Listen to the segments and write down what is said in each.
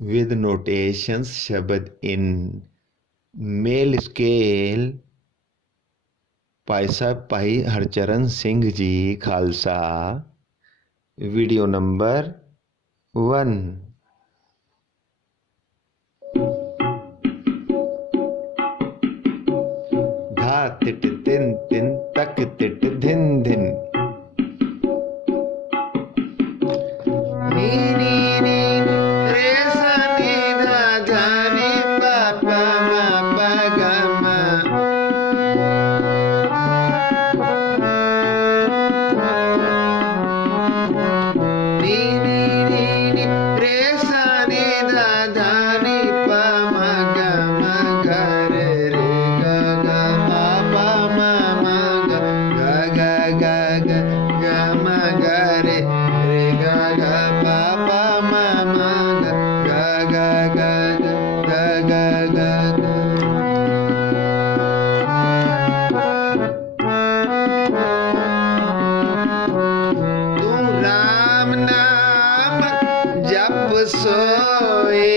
with notations शब्द in mail scale भाई साहब भाई हरचरण सिंह जी खालसा वीडियो नंबर 1। धा तिट तिन तिन तक तिट धिन धिन नी नी नी रे सा नी धा धा नी पा पा मा पा गा मा नी नी नी नी रे सा नी धा धा नी पा मा गा रे रे गा गा पा पा मा गा गा गा गा गा मा गा रे रे गा गा पा पा मा गा गा गा गा गा गा गा। तू राम नाम जप सोए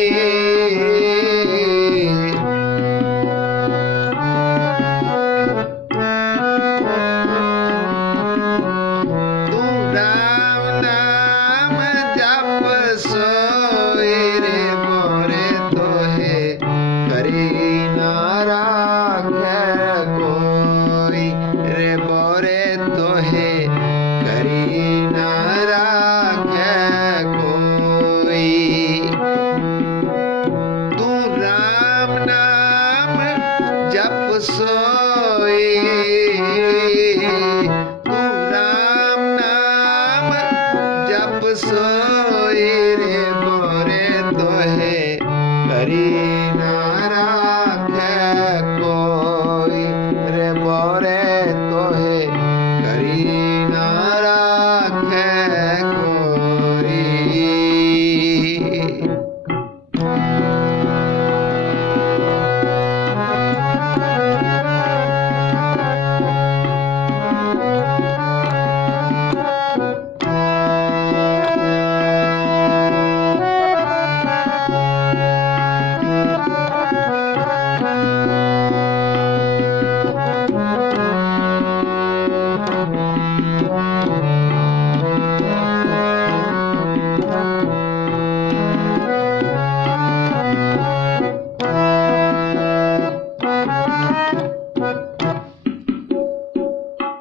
तू राम नाम जप सोए रे मोरे तोहे करी ना राखे कोई रे मोरे तोहे करी ना राखे कोई। तू राम नाम जप सोए तू राम नाम जप सोए रे मोरे तोहे करी